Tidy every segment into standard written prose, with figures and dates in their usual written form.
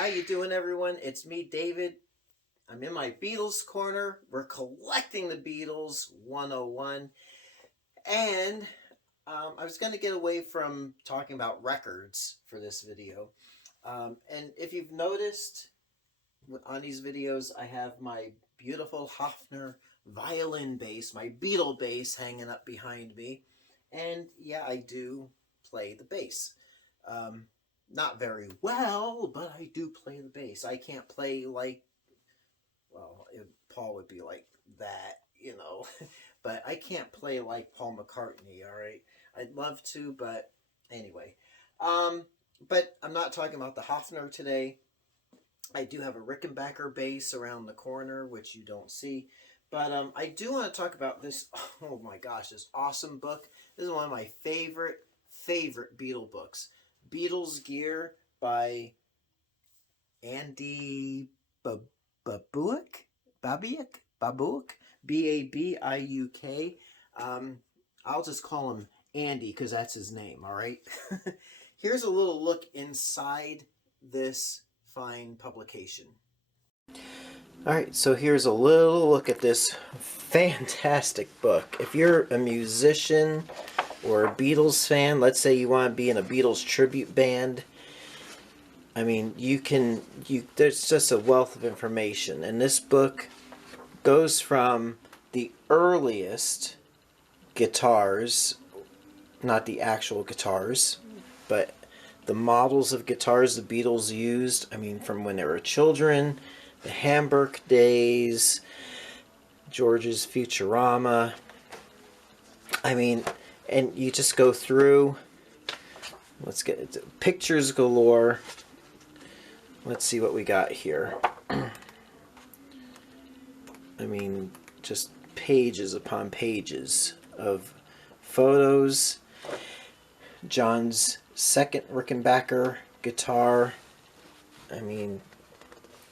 How you doing, everyone? It's me, David. I'm in my Beatles corner. We're collecting the Beatles 101. And I was going to get away from talking about records for this video. And if you've noticed on these videos, I have my beautiful Hofner violin bass, my Beatle bass hanging up behind me. And yeah, I do play the bass. Um, Not very well, but I do play the bass. I can't play like, well, Paul would be like that. But I can't play like Paul McCartney, all right? I'd love to, but anyway. Um, but I'm not talking about the Hofner today. I do have a Rickenbacker bass around the corner, which you don't see. But I do want to talk about this, oh my gosh, this awesome book. This is one of my favorite Beatle books. Beatles Gear by Andy Babiuk, Babiuk, Babiuk. I'll just call him Andy because that's his name. All right. Here's a little look inside this fine publication. All right, so here's a little look at this fantastic book. If you're a musician or a Beatles fan, let's say you want to be in a Beatles tribute band, I mean, there's just a wealth of information. And this book goes from the earliest guitars, not the actual guitars, but the models of guitars the Beatles used. I mean, from when they were children, the Hamburg days, George's Futurama. I mean, and you just go through. Let's get it. Pictures galore. Let's see what we got here. I mean, just pages upon pages of photos. John's second Rickenbacker guitar. I mean,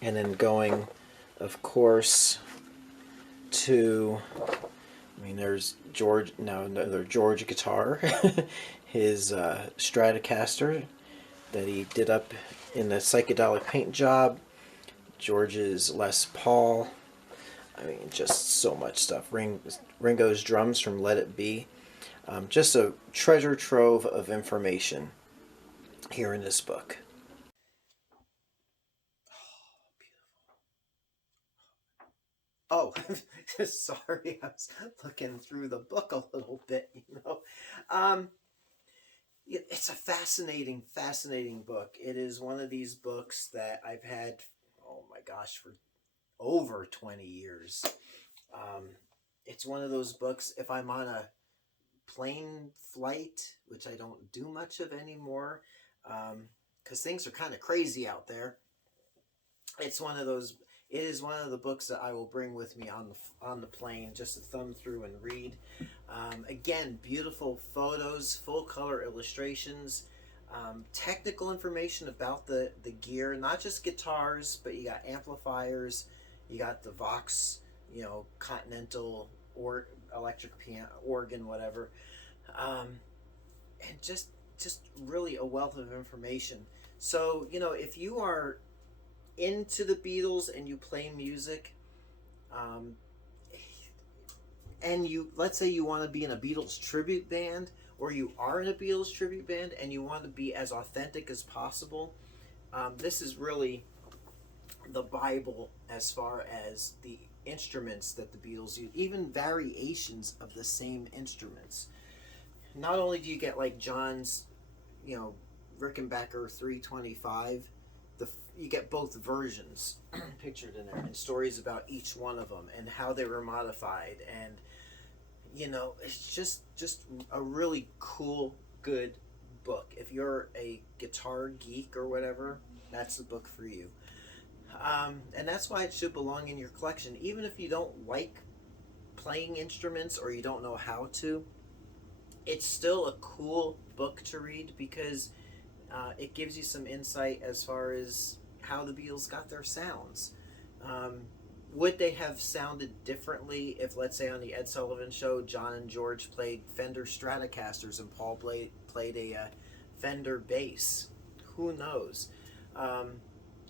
and then going, of course, to, I mean, there's George, no, another George guitar, his Stratocaster that he did up in the psychedelic paint job, George's Les Paul. I mean, just so much stuff. Ringo's drums from Let It Be. Just a treasure trove of information here in this book. Oh, sorry, I was looking through the book a little bit. It's a fascinating book. It is one of these books that I've had, oh my gosh, for over 20 years. It's one of those books, if I'm on a plane flight, which I don't do much of anymore, because things are kind of crazy out there. It is one of the books that I will bring with me on the plane, just to thumb through and read. Again, beautiful photos, full color illustrations, technical information about the gear, not just guitars, but you got amplifiers, you got the Vox, Continental or electric piano, organ, whatever, and just really a wealth of information. So if you are into the Beatles and you play music, and let's say you want to be in a Beatles tribute band, or you are in a Beatles tribute band and you want to be as authentic as possible, this is really the Bible as far as the instruments that the Beatles use, even variations of the same instruments. Not only do you get like John's, Rickenbacker 325, you get both versions pictured in there, and stories about each one of them and how they were modified, and it's just a really cool, good book. If you're a guitar geek or whatever, that's the book for you. And that's why it should belong in your collection, even if you don't like playing instruments or you don't know how to. It's still a cool book to read because it gives you some insight as far as how the Beatles got their sounds. Would they have sounded differently if, let's say, on the Ed Sullivan Show, John and George played Fender Stratocasters and Paul played a Fender bass? Who knows?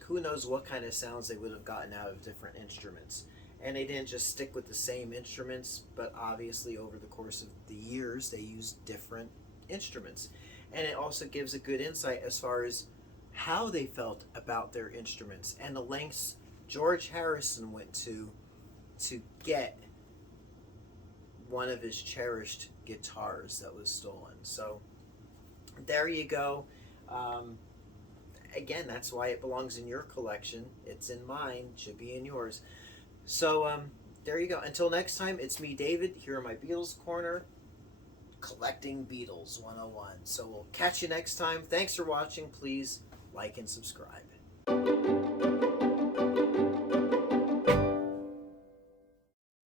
who knows what kind of sounds they would have gotten out of different instruments. And they didn't just stick with the same instruments, but obviously over the course of the years they used different instruments. And it also gives a good insight as far as how they felt about their instruments and the lengths George Harrison went to get one of his cherished guitars that was stolen. So there you go. Again, that's why it belongs in your collection. It's in mine, should be in yours. So there you go. Until next time, it's me, David, here in my Beatles Corner, collecting Beatles 101. So we'll catch you next time. Thanks for watching. Please like and subscribe.